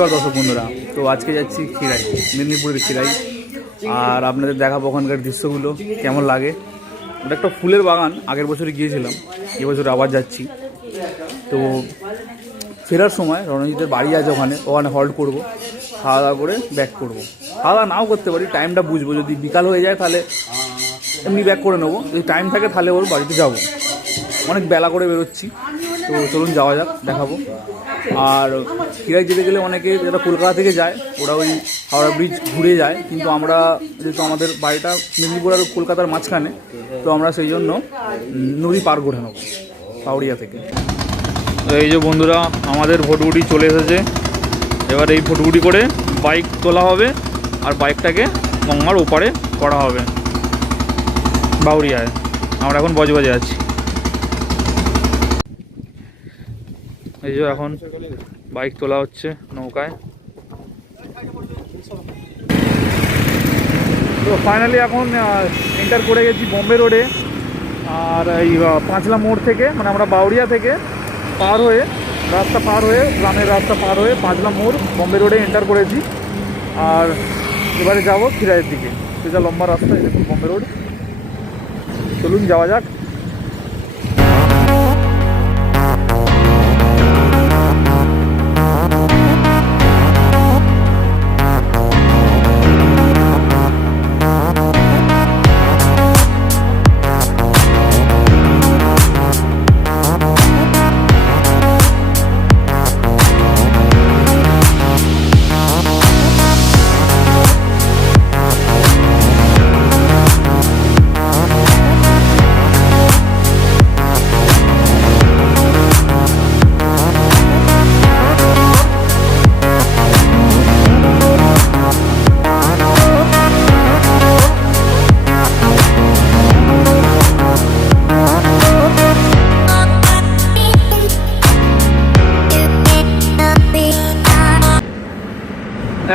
নমস্কার দর্শক বন্ধুরা। তো আজকে যাচ্ছি খিরাই, মেদিনীপুরের খিরাই। আর আপনাদের দেখাবো ওখানকার দৃশ্যগুলো কেমন লাগে। ওটা একটা ফুলের বাগান, আগের বছরে গিয়েছিলাম, এবছর আবার যাচ্ছি। তো ফেরার সময় রণজিতের বাড়ি আছে, ওখানে হল্ট করব, খাওয়া দাওয়া করে ব্যাক করবো। খাওয়া দাওয়া নাও করতে পারি, টাইমটা বুঝবো। যদি বিকাল হয়ে যায় তাহলে এমনি ব্যাক করে নেবো, যদি টাইম থাকে তাহলে ওর বাড়িতে যাবো। অনেক বেলা করে বেরোচ্ছি, তো চলুন যাওয়া যাক, দেখাবো। আর খিরাই যেতে গেলে অনেকে যারা কলকাতা থেকে যায় ওরা ওই হাওড়া ব্রিজ ঘুরে যায়, কিন্তু আমরা যেহেতু আমাদের বাড়িটা মেদিনীপুর আর কলকাতার মাঝখানে, তো আমরা সেই জন্য নদী পার করে নেবো পাউড়িয়া থেকে। এই যে বন্ধুরা, আমাদের ভোটগুটি চলে এসেছে। এবার এই ভোটগুটি করে বাইক তোলা হবে আর বাইকটাকে গঙ্গার ওপারে করা হবে বাউরিয়ায়। আমরা এখন বজবজে আছি। এই যে এখন বাইক তোলা হচ্ছে নৌকায়। তো ফাইনালি এখন এন্টার করে গেছি বোম্বে রোডে। আর এই পাঁচলা মোড় থেকে, মানে আমরা বাউরিয়া থেকে পার হয়ে, রাস্তা পার হয়ে, গ্রামের রাস্তা পার হয়ে পাঁচলা মোড় বোম্বে রোডে এন্টার করেছি। আর এবারে যাবো খিরাইয়ের দিকে। সেটা লম্বা রাস্তা, এটা বোম্বে রোড। চলুন যাওয়া যাক।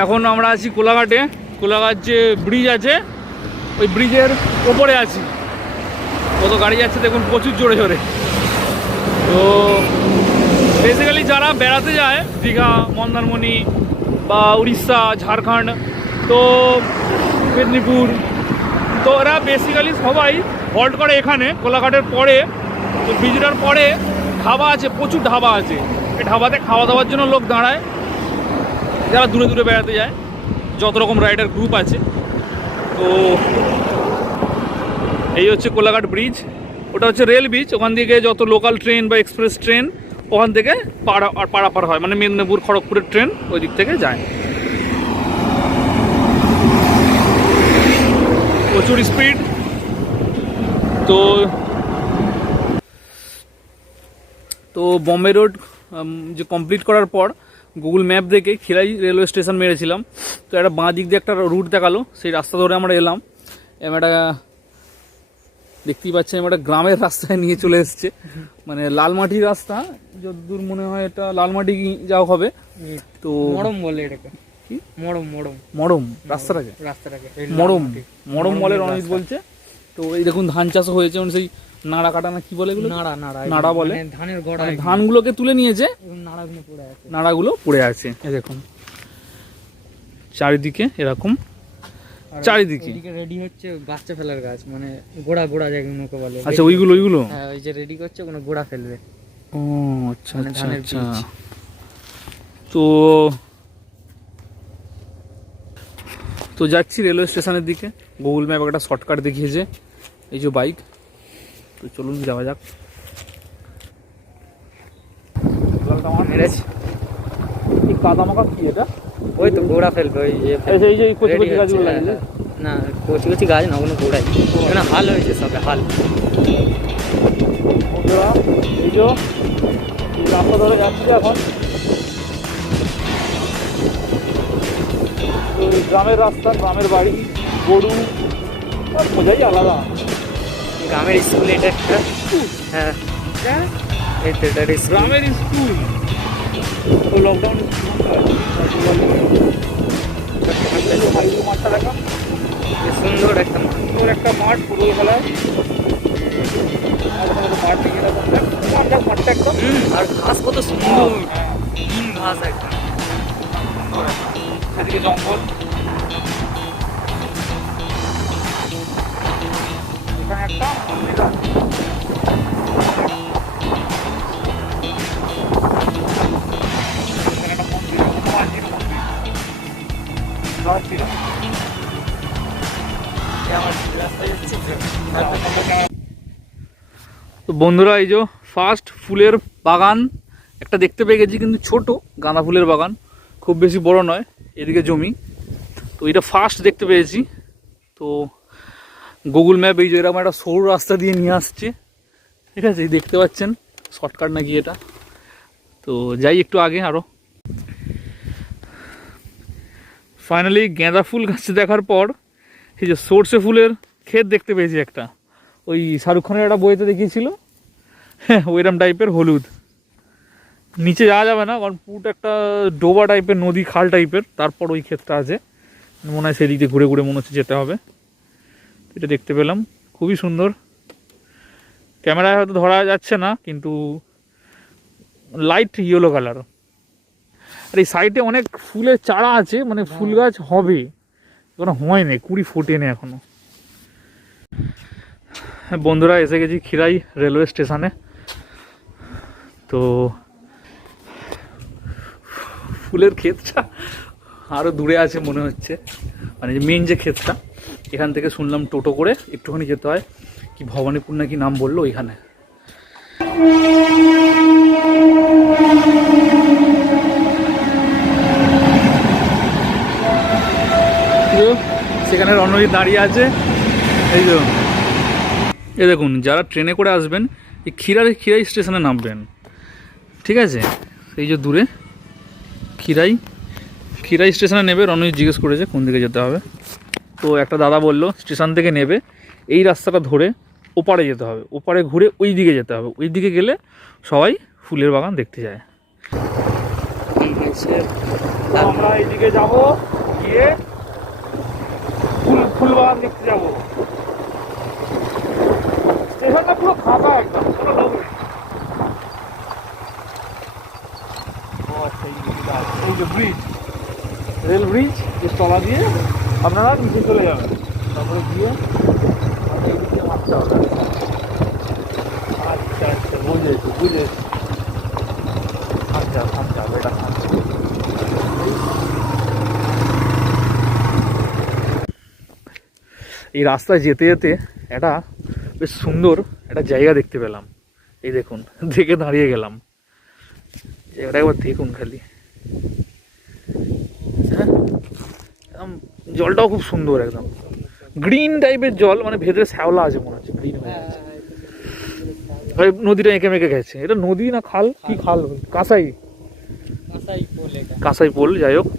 এখন আমরা আছি কোলাঘাটে। কোলাঘাট যে ব্রিজ আছে, ওই ব্রিজের ওপরে আছি। কত গাড়ি যাচ্ছে দেখুন, প্রচুর জোরে জোরে। তো বেসিক্যালি যারা বেড়াতে যায় দীঘা, মন্দারমণি বা উড়িষ্যা, ঝাড়খণ্ড, তো মেদিনীপুর, তো এরা বেসিক্যালি সবাই হল্ট করে এখানে কোলাঘাটের পরে। তো ব্রিজটার পরে ধাবা আছে, প্রচুর ধাবা আছে। এই ধাবাতে খাওয়া দাওয়ার জন্য লোক দাঁড়ায়, যারা দূরে দূরে বেড়াতে যায়, যত রকম রাইডার গ্রুপ আছে। তো এই হচ্ছে কোলাঘাট ব্রিজ। ওটা হচ্ছে রেল ব্রিজ, ওখান থেকে যত লোকাল ট্রেন বা এক্সপ্রেস ট্রেন ওখান থেকে পারাপার হয়, মানে মেদিনীপুর খড়গপুরের ট্রেন ওই দিক থেকে যায়। প্রচুর স্পিড। তো বোম্বে রোড যে কমপ্লিট করার পর গুগল ম্যাপ দেখে খিরাই রেলওয়ে স্টেশন মেরেছিলাম। তো একটা বাঁ দিক দিয়ে একটা রুট দেখালো, সেই রাস্তা ধরে আমরা এলাম। একটা দেখতেই পাচ্ছেন, একটা গ্রামের রাস্তায় নিয়ে চলে এসছে, মানে লালমাটির রাস্তা যতদূর মনে হয় এটা লালমাটি যাওয়া হবে। তো মরম বলে এটাকে, কি মরম রাস্তাটাকে মরম বলে রণজিৎ বলছে। তো এই দেখুন ধান চাষ হয়েছে, মানে সেই নাড়া কাটা না কি বলে এগুলো, নাড়া বলে। ধানের গোড়া, ধানগুলোকে তুলে নিয়েছে, নাড়াগুলো পড়ে আছে। এই দেখুন চারিদিকে এরকম, চারিদিকে রেডি হচ্ছে বাচ্চা ফেলার গাছ, মানে গোড়া গোড়া যেগুলোকে বলে। আচ্ছা ওইগুলো হ্যাঁ, ওই যে রেডি করছে, কোনো গোড়া ফেলবে। ও আচ্ছা আচ্ছা ধানের আচ্ছা। বীজ। তো যাচ্ছি রেলওয়ে স্টেশনের দিকে। গুগল ম্যাপ একটা শর্টকাট দেখিয়েছে, এই যে বাইক। তো চলুন যাওয়া যাক। এই কাদামাকা কি এটা? ওই তো গোড়া ফেলবে, ওই এই যে কচি কচি গাছগুলো লাগিয়েছে। না, কচি কচি গাছ না, ওগুলো গোড়াই। এখানে হাল হয়েছে, সবে হাল। এই যে রাস্তা ধরে যাচ্ছি এখন। গ্রামের রাস্তা, গ্রামের বাড়ি, গরু, মজাই আলাদা। গ্রামের স্কুল এটা একটা। হ্যাঁ, এই তো এটা গ্রামের স্কুল। তো লকডাউন মাঠটা দেখা, সুন্দর একটা মাঠ, সুন্দর একটা মাঠ, ফুটবল খেলায় আর ঘাস কত সুন্দর, ঘাস একদম। চারিদিকে জঙ্গল। এখানে একটা মন্দির আছে। এখানে একটা মন্দির, হনুমানজির মন্দির। জয় শ্রীরাম। তো বন্ধুরা, এই যে ফার্স্ট ফুলের বাগান একটা দেখতে পেয়ে গেছি, কিন্তু ছোট গাঁদা ফুলের বাগান, খুব বেশি বড় নয়। এদিকে জমি, তো এটা ফার্স্ট দেখতে পেয়েছি। তো গুগল ম্যাপ এই যে এরকম একটা সরু রাস্তা দিয়ে নিয়ে আসছে, ঠিক আছে, এই দেখতে পাচ্ছেন শর্টকাট নাকি এটা। তো যাই একটু আগে আরও। ফাইনালি গাঁদা ফুল গাছ দেখার পর এই যে সর্ষে ফুলের ক্ষেত দেখতে পেয়েছি একটা, ওই শাহরুখ খানের একটা বইতে দেখিয়েছিল, হ্যাঁ ওইরকম টাইপের হলুদ। নিচে যাওয়া যাবে না, কারণ পুরোটা একটা ডোবা টাইপের, নদী খাল টাইপের। তারপর ওই ক্ষেতটা আছে, মনে হয় সেদিকে ঘুরে ঘুরে মনে হচ্ছে যেতে হবে। এটা দেখতে পেলাম, খুবই সুন্দর। ক্যামেরায় হয়তো ধরা যাচ্ছে না, কিন্তু লাইট ইয়েলো কালার। আর এই সাইডে অনেক ফুলের চারা আছে, মানে ফুল গাছ হবে, এখনো হয়নি, কুড়ি ফোটেনি এখনো। হ্যাঁ বন্ধুরা, এসে গেছি খিরাই রেলওয়ে স্টেশনে। তো ফুলের ক্ষেতটা আরও দূরে আছে মনে হচ্ছে, মানে যে মেন যে ক্ষেতটা, এখান থেকে শুনলাম টোটো করে একটুখানি যেতে হয়, কি ভবানীপুর না কি নাম বললো ওইখানে। সেখানে রণজিৎ দাঁড়িয়ে আছে। এই যে এ দেখুন, যারা ট্রেনে করে আসবেন এই খিরাই স্টেশনে নামবেন, ঠিক আছে। এই যে দূরে খিরাই স্টেশনে নেবে। রণজিৎ জিজ্ঞেস করেছে কোন দিকে যেতে হবে, তো একটা দাদা বললো স্টেশন থেকে নেবে, এই রাস্তাটা ধরে ওপারে যেতে হবে, ওপারে ঘুরে ওই দিকে যেতে হবে, ওই দিকে গেলে সবাই ফুলের বাগান দেখতে যায়। আমরা এইদিকে যাব, গিয়ে ফুল বাগান দেখতে যাব। স্টেশনটা পুরো ফাঁকা একদম, কোনো লোক নেই। এই যে ব্রিজ, রেল ব্রিজ, যে তলা দিয়ে আপনারা নিচে চলে যাবেন, তারপরে গিয়ে এইদিকে হাঁটতে হবে। আচ্ছা আচ্ছা, বুঝেছি। আচ্ছা এটা এই রাস্তায় যেতে যেতে একটা বেশ সুন্দর একটা জায়গা দেখতে পেলাম। এই দেখুন, দেখে দাঁড়িয়ে গেলাম, জায়গাটা একবার দেখুন খালি। হ্যাঁ, জলটাও খুব সুন্দর, একদম গ্রিন টাইপের জল, মানে ভেতরে শ্যাওলা আছে মনে হচ্ছে, গ্রিন হয়ে আছে। নদীটা এঁকে মেঁকে গেছে, এটা নদী না খাল, কি খাল, কাঁসাই পোল, যাই হোক।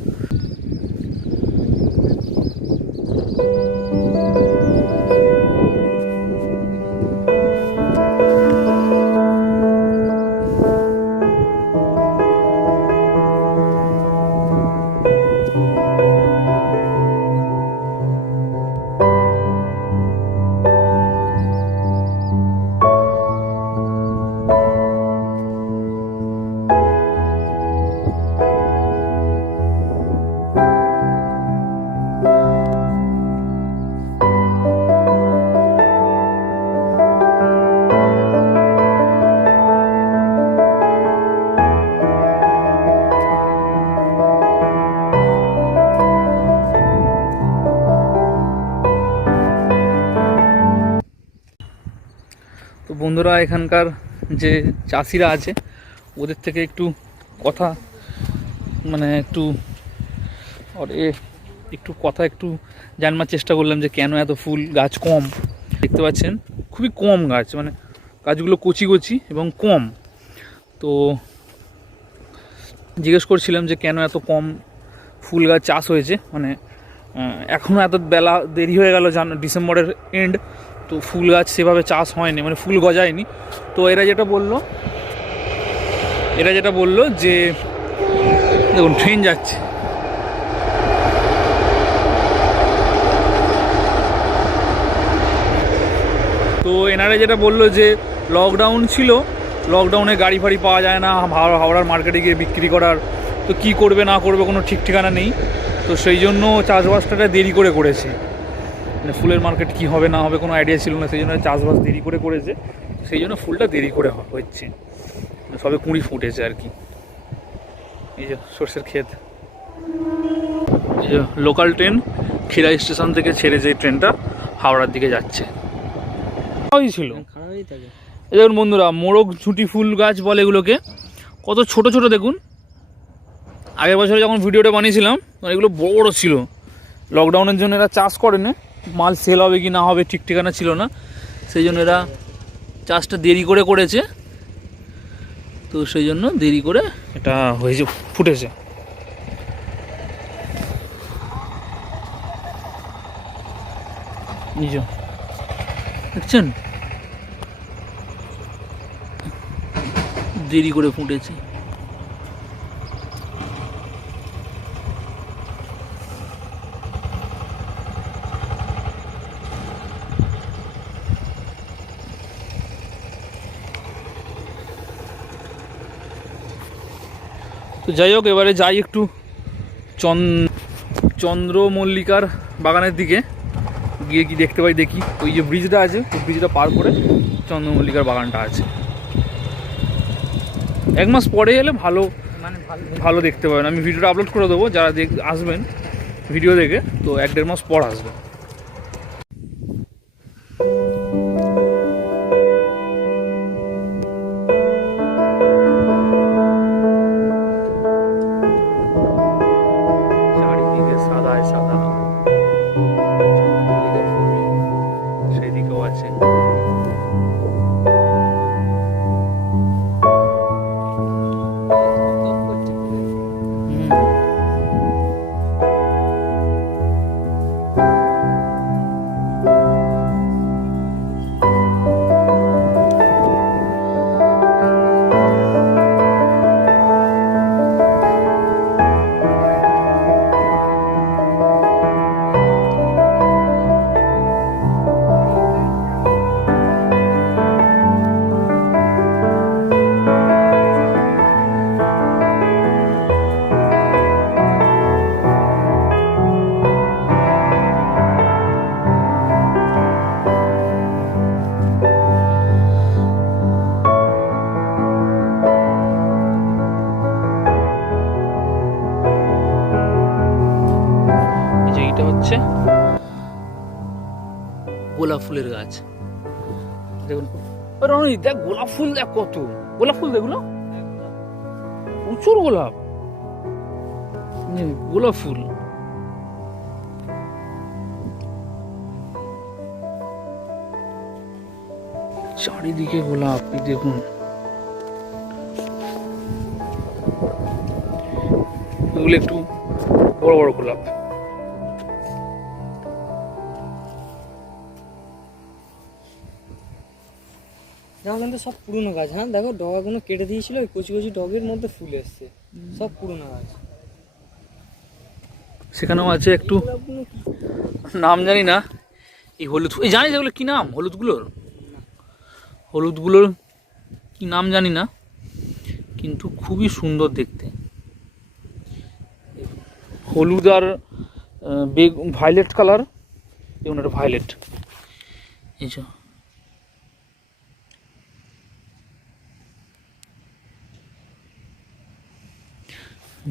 তো বন্ধুরা, এখানকার যে চাষিরা আছে ওদের থেকে একটু কথা, মানে একটু জানবার চেষ্টা করলাম যে কেন এত ফুল গাছ কম। দেখতে পাচ্ছেন খুবই কম গাছ, মানে গাছগুলো কচি এবং কম। তো জিজ্ঞেস করছিলাম যে কেন এত কম ফুল গাছ চাষ হয়েছে, মানে এখনও এত বেলা দেরি হয়ে গেল, ডিসেম্বরের এন্ড, তো ফুল গাছ সেভাবে চাষ হয়নি, মানে ফুল গজায়নি। তো এরা যেটা বললো যে দেখুন ট্রেন যাচ্ছে, তো এনারা যেটা বললো যে লকডাউন ছিল, লকডাউনে গাড়ি ফাড়ি পাওয়া যায় না হাওড়ার মার্কেটে গিয়ে বিক্রি করার, তো কি করবে না করবে কোনো ঠিক ঠিকানা নেই। তো সেই জন্য চাষবাসটা দেরি করে করেছে। মানে ফুলের মার্কেট কি হবে না হবে কোনো আইডিয়া ছিল না, সেই জন্য চাষবাস দেরি করে করেছে, সেই জন্য ফুলটা দেরি করে হচ্ছে, সবে কুঁড়ি ফুটেছে আর কি। এই যে সর্ষের ক্ষেত, এই যে লোকাল ট্রেন খিরাই স্টেশন থেকে ছেড়ে যে ট্রেনটা হাওড়ার দিকে যাচ্ছে। ছিল এই দেখুন বন্ধুরা, মোরগ ঝুঁটি ফুল গাছ বলে এগুলোকে, কত ছোট ছোট দেখুন। আগের বছরে যখন ভিডিওটা বানিয়েছিলাম তখন এগুলো বড় বড় ছিল। লকডাউনের জন্য এরা চাষ করে না, মাল সেল হবে কি না হবে ঠিক ঠিকানা ছিল না, সেই জন্য এরা চাষটা দেরি করে করেছে। তো সেই জন্য দেরি করে এটা হয়েছে, ফুটেছে। দেখছেন দেরি করে ফুটেছে। তো যাই হোক, এবারে যাই একটু চন্দ্রমল্লিকার বাগানের দিকে, গিয়ে কি দেখতে পাই দেখি। ওই যে ব্রিজটা আছে, ওই ব্রিজটা পার করে চন্দ্রমল্লিকার বাগানটা আছে। এক মাস পরে এলে ভালো, মানে ভালো দেখতে পাবেন। আমি ভিডিওটা আপলোড করে দেবো, যারা আসবেন ভিডিও দেখে, তো 1-1.5 মাস পর আসবে। চারিদিকে সাদায় সাদা, সেদিকেও আছে। গোলাপ ফুলের গাছ দেখুন, দেখ গোলাপ ফুল, দেখ কত গোলাপ ফুল, দেখুন প্রচুর গোলাপ, গোলাপ ফুল। চারিদিকে গোলাপ, দেখুন এগুলো একটু বড় বড় গোলাপ। কিন্তু সব পুরনো গাছ। হ্যাঁ দেখো, ডগাগুলো কেটে দিয়েছিল, ওই কচি কচি ডগের মধ্যে ফুল এসছে, সব পুরনো গাছ। সেখানেও আছে একটু, নাম জানি না, এই হলুদ, এই জানি যেগুলো কি নাম হলুদগুলোর কি নাম জানি না, কিন্তু খুবই সুন্দর দেখতে। হলুদ আর ভায়োলেট কালার, যেমন একটা ভায়োলেট, এই যে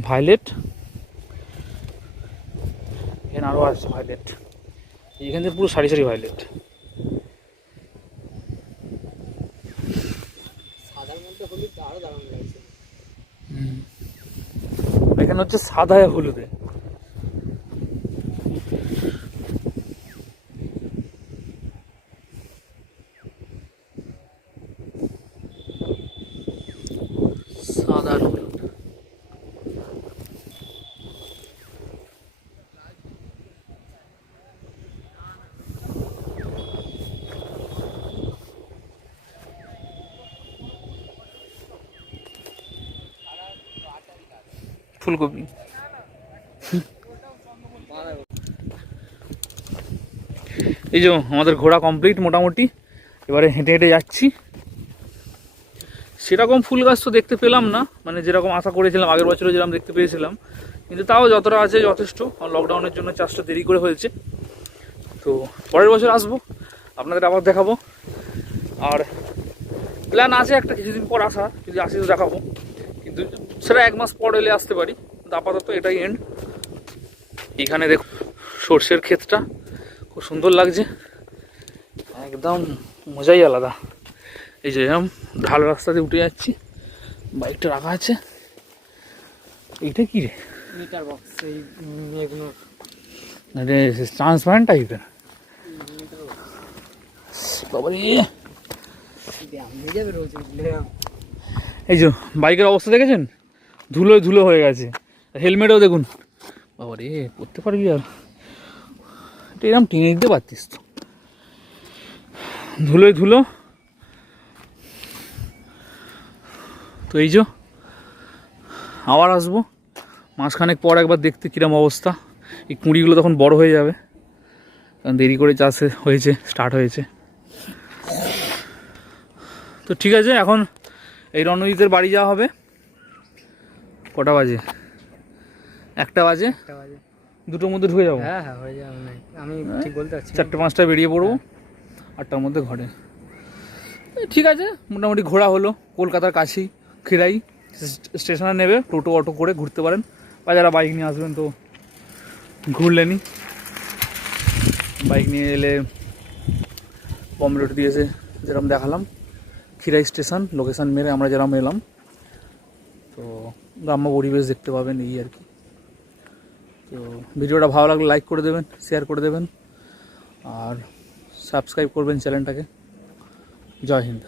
ভায়োলেট, এখানে আরও আছে ভায়োলেট, এখান থেকে পুরো সারি সারি ভায়োলেট। সাদার মধ্যে হলুদ আরো দারুণ লাগছে। এখানে হচ্ছে সাদায় হলুদে। সাদার হলুদ, ফুলকপি। এই যে আমাদের ঘোরা কমপ্লিট মোটামুটি, এবারে হেঁটে হেঁটে যাচ্ছি। সেরকম ফুল গাছ তো দেখতে পেলাম না, মানে যেরকম আশা করেছিলাম আগের বছরে যেরকম দেখতে পেয়েছিলাম কিন্তু তাও যতটা আছে যথেষ্ট। লকডাউনের জন্য চাষটা দেরি করে হয়েছে। তো পরের বছর আসবো, আপনাদের আবার দেখাবো। আর প্ল্যান আছে একটা কিছুদিন পর আসা, যদি আসি তো দেখাবো, কিন্তু সেটা 1 মাস পর এলে আসতে পারি। কিন্তু আপাতত এটাই এন্ড। এখানে দেখো সর্ষের ক্ষেতটা খুব সুন্দর লাগছে, একদম মজাই আলাদা। এই যে এরকম ঢাল রাস্তাতে উঠে যাচ্ছি, বাইকটা রাখা আছে। এইটা কি রে? মিটার বক্স, এই এগুলো ট্রান্সপারেন্ট টাইপের। বাবারে, যাবে রোজ এই যে বাইকের অবস্থা দেখেছেন, ধুলোয় ধুলো হয়ে গেছে। হেলমেটও দেখুন, বাবারে পড়তে পারবি আর? এটা এরকম টেনে দিতে পারতিস তো, ধুলোয় ধুলো। তো এই যে আবার আসবো মাসখানেক পর একবার দেখতে কিরম অবস্থা। এই কুঁড়িগুলো তখন বড় হয়ে যাবে, কারণ দেরি করে চাষ হয়েছে, স্টার্ট হয়েছে। তো ঠিক আছে, এখন এই রণজিতের বাড়ি যাওয়া হবে। কটা বাজে? 1টা বাজে। 1টা বাজে। 2টোর মধ্যে ঢুকে যাবো। হ্যাঁ হ্যাঁ হয়ে যাবে, আমি ঠিক বলতে পারছি না। 4টে-5টায় বেরিয়ে পড়বো, 8টার মধ্যে ঘরে। ঠিক আছে, মোটামুটি ঘোরা হলো। কলকাতার কাছেই খিরাই স্টেশনে নেবে, টোটো অটো করে ঘুরতে পারেন, বা যারা বাইক নিয়ে আসবেন তো ঘুরলেনি। বাইক নিয়ে এলে পমরোড দিয়েছে যেরকম দেখালাম, খিরাই স্টেশন লোকেশান মেরে আমরা যেরকম এলাম। তো গ্রাম্য পরিবেশ দেখতে পাবেন, এই আর কি। তো ভিডিওটা ভালো লাগলে লাইক করে দেবেন, শেয়ার করে দেবেন, আর সাবস্ক্রাইব করবেন চ্যানেলটাকে। জয় হিন্দ।